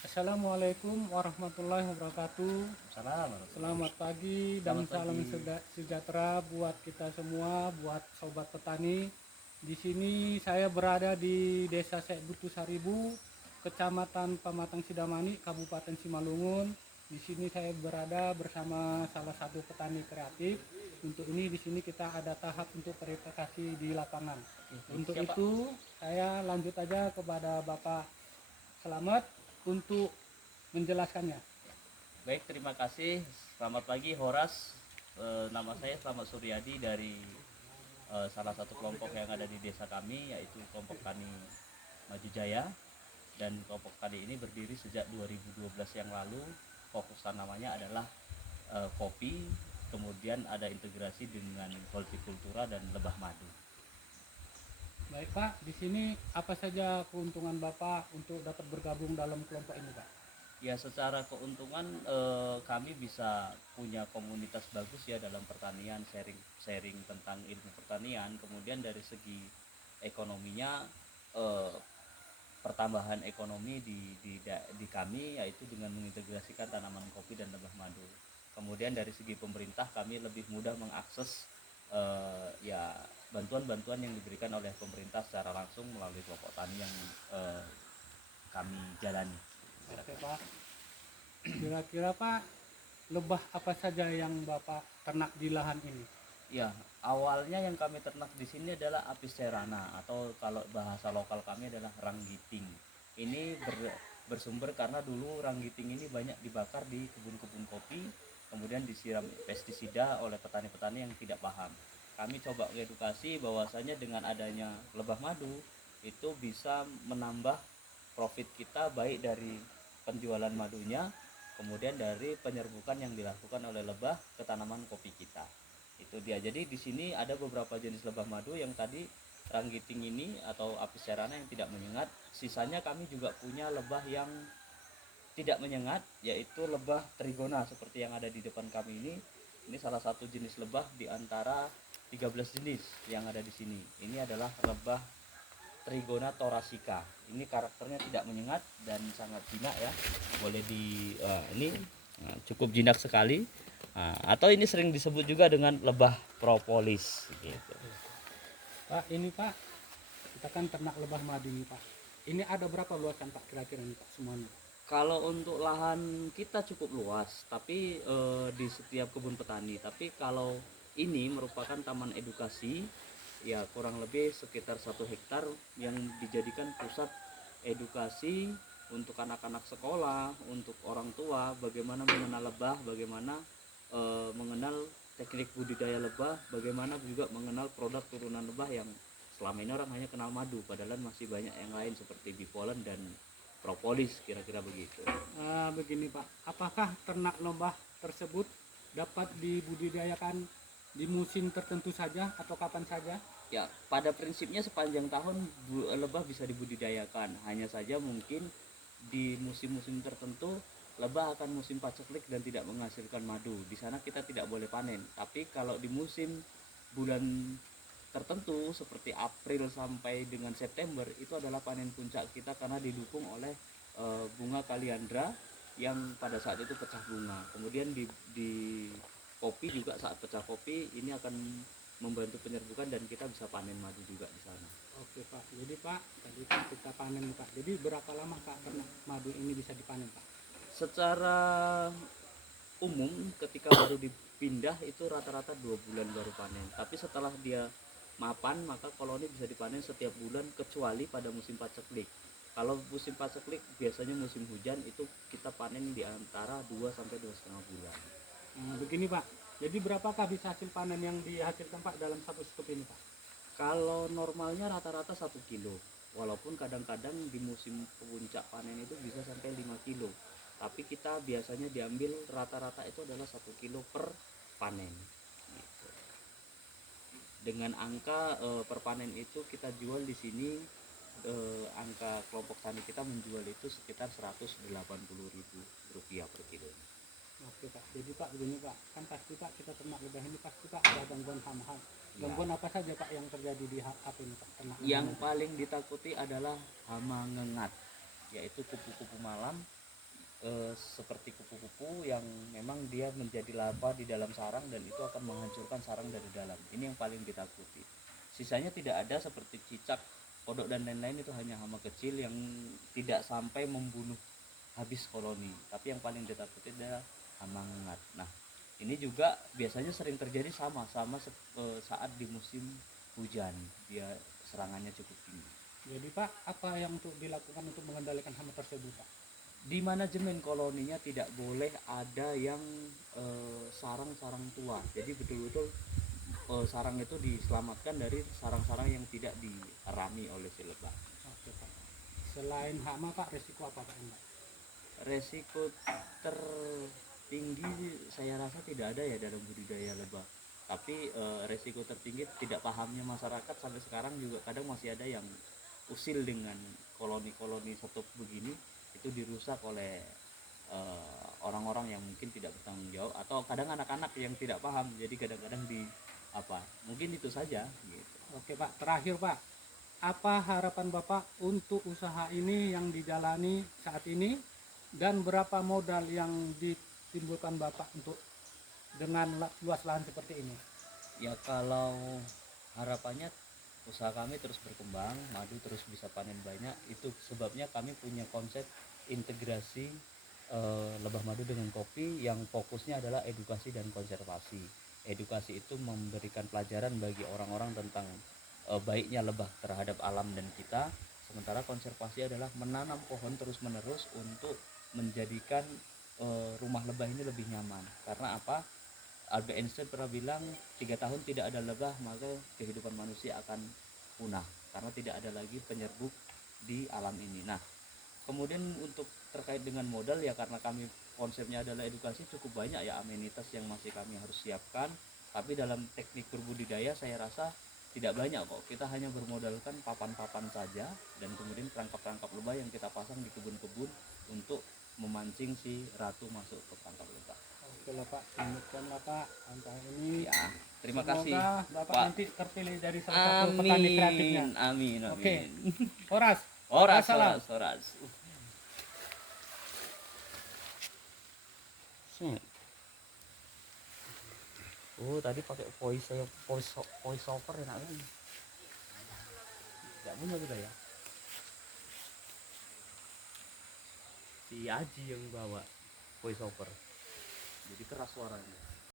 Assalamualaikum warahmatullahi wabarakatuh. Salam. Selamat pagi dan Selamat salam pagi. sejahtera buat kita semua, buat sobat petani. Di sini saya berada di Desa Sekbutu Saribu, Kecamatan Pamatang Sidamani, Kabupaten Simalungun. Di sini saya berada bersama salah satu petani kreatif. Untuk ini di sini kita ada tahap untuk verifikasi di lapangan. Untuk Siapa? itu saya lanjut aja kepada Bapak Selamat untuk menjelaskannya. Baik, terima kasih. Selamat pagi, Horas. Nama saya Selamat Suryadi dari salah satu kelompok yang ada di desa kami, yaitu kelompok tani Maju Jaya. Dan kelompok tani ini berdiri sejak 2012 yang lalu. Fokus tanamannya adalah kopi, kemudian ada integrasi dengan hortikultura dan lebah madu. Baik Pak, di sini apa saja keuntungan Bapak untuk dapat bergabung dalam kelompok ini Pak? Ya, secara keuntungan kami bisa punya komunitas bagus ya dalam pertanian, sharing tentang ilmu pertanian. Kemudian dari segi ekonominya, eh, pertambahan ekonomi di kami yaitu dengan mengintegrasikan tanaman kopi dan lebah madu. Kemudian dari segi pemerintah kami lebih mudah mengakses ya bantuan-bantuan yang diberikan oleh pemerintah secara langsung melalui kelompok tani yang kami jalani. Oke Pak, kira-kira Pak, lebah apa saja yang Bapak ternak di lahan ini? Ya, awalnya yang kami ternak di sini adalah apis cerana atau kalau bahasa lokal kami adalah ranggiting. Ini bersumber karena dulu ranggiting ini banyak dibakar di kebun-kebun kopi, kemudian disiram pestisida oleh petani-petani yang tidak paham. Kami coba edukasi bahwasanya dengan adanya lebah madu itu bisa menambah profit kita baik dari penjualan madunya, kemudian dari penyerbukan yang dilakukan oleh lebah ke tanaman kopi kita. Itu dia. Jadi di sini ada beberapa jenis lebah madu yang tadi ranggiting ini atau apis cerana yang tidak menyengat. Sisanya kami juga punya lebah yang tidak menyengat, yaitu lebah trigona seperti yang ada di depan kami ini. Ini salah satu jenis lebah di antara 13 jenis yang ada di sini. Ini adalah lebah Trigona thoracea. Ini karakternya tidak menyengat dan sangat jinak ya. Boleh di ini cukup jinak sekali. Atau ini sering disebut juga dengan lebah propolis gitu. Pak, ini Pak, kita kan ternak lebah madu ini Pak. Ini ada berapa luasan Pak kira-kira ini Pak semuanya? Kalau untuk lahan kita cukup luas, tapi di setiap kebun petani. Tapi kalau ini merupakan taman edukasi, ya kurang lebih sekitar 1 hektar yang dijadikan pusat edukasi untuk anak-anak sekolah, untuk orang tua, bagaimana mengenal lebah, bagaimana mengenal teknik budidaya lebah, bagaimana juga mengenal produk turunan lebah yang selama ini orang hanya kenal madu, padahal masih banyak yang lain seperti bipolen dan propolis, kira-kira begitu. Begini Pak, apakah ternak lebah tersebut dapat dibudidayakan di musim tertentu saja atau kapan saja? Ya, pada prinsipnya sepanjang tahun lebah bisa dibudidayakan. Hanya saja mungkin di musim-musim tertentu lebah akan musim paceklik dan tidak menghasilkan madu. Di sana kita tidak boleh panen. Tapi kalau di musim bulan tertentu seperti April sampai dengan September itu adalah panen puncak kita karena didukung oleh bunga kaliandra yang pada saat itu pecah bunga. Kemudian di kopi juga saat pecah kopi ini akan membantu penyerbukan dan kita bisa panen madu juga di sana. Oke Pak, jadi Pak tadi kan kita panen Pak. Jadi berapa lama Pak ternak madu ini bisa dipanen Pak? Secara umum ketika baru dipindah itu rata-rata 2 bulan baru panen. Tapi setelah dia mapan maka koloni bisa dipanen setiap bulan kecuali pada musim paceklik. Kalau musim paceklik biasanya musim hujan itu kita panen di antara 2 sampai 2,5 bulan. Begini Pak, jadi berapakah bisa hasil panen yang dihasilkan Pak dalam satu scoop ini Pak? Kalau normalnya rata-rata 1 kilo, walaupun kadang-kadang di musim puncak panen itu bisa sampai 5 kilo. Tapi kita biasanya diambil rata-rata itu adalah 1 kilo per panen. Gitu. Dengan angka per panen itu kita jual di sini angka kelompok tani kita menjual itu sekitar Rp180.000 per kilo. Oke Pak, jadi Pak begini Pak, kan pasti Pak kita ternak lebah ini pasti Pak ada gangguan hama. Ya. Gangguan apa saja Pak yang terjadi di apa ini Pak ternak lebah Yang madu? paling ditakuti adalah hama ngengat, yaitu kupu-kupu malam seperti kupu-kupu yang memang dia menjadi larva di dalam sarang dan itu akan menghancurkan sarang dari dalam. Ini yang paling ditakuti. Sisanya tidak ada seperti cicak, kodok dan lain-lain, itu hanya hama kecil yang tidak sampai membunuh habis koloni. Tapi yang paling ditakuti adalah hama ngengat. Nah, ini juga biasanya sering terjadi sama-sama saat di musim hujan. Dia serangannya cukup tinggi. Jadi Pak, apa yang untuk dilakukan untuk mengendalikan hama tersebut Pak? Di manajemen koloninya tidak boleh ada yang sarang-sarang tua. Jadi betul-betul sarang itu diselamatkan dari sarang-sarang yang tidak dirami oleh si lebah. Oke Pak. Selain hama Pak, resiko apa Pak? Enggak. Resiko tertinggi saya rasa tidak ada ya dalam budidaya lebah. Tapi resiko tertinggi tidak pahamnya masyarakat sampai sekarang juga kadang masih ada yang usil dengan koloni-koloni stop begini, itu dirusak oleh orang-orang yang mungkin tidak bertanggung jawab atau kadang anak-anak yang tidak paham, jadi kadang-kadang mungkin itu saja gitu. Oke Pak, terakhir Pak, apa harapan Bapak untuk usaha ini yang dijalani saat ini dan berapa modal yang ditimbulkan Bapak untuk dengan luas lahan seperti ini? Ya kalau harapannya usaha kami terus berkembang, madu terus bisa panen banyak. Itu sebabnya kami punya konsep integrasi lebah madu dengan kopi yang fokusnya adalah edukasi dan konservasi. Edukasi itu memberikan pelajaran bagi orang-orang tentang baiknya lebah terhadap alam dan kita, sementara konservasi adalah menanam pohon terus-menerus untuk menjadikan rumah lebah ini lebih nyaman. Karena apa? Albert Einstein pernah bilang 3 tahun tidak ada lebah maka kehidupan manusia akan punah karena tidak ada lagi penyerbuk di alam ini. Nah, kemudian untuk terkait dengan modal, ya karena kami konsepnya adalah edukasi, cukup banyak ya amenitas yang masih kami harus siapkan. Tapi dalam teknik berbudidaya saya rasa tidak banyak kok. Kita hanya bermodalkan papan-papan saja dan kemudian perangkap-perangkap lebah yang kita pasang di kebun-kebun untuk memancing si ratu masuk ke perangkap lebah. Oke lah Pak, demikianlah Pak angka ini. Ya, terima Semoga kasih Bapak Pak. nanti terpilih dari salah satu petani kreatifnya. Amin. Oke. Horas. Horas, Wassalam. horas. Oh, tadi pakai voice over enak lagi. Enggak punya kita ya. Si Aji yang bawa voice over. Jadi keras suaranya.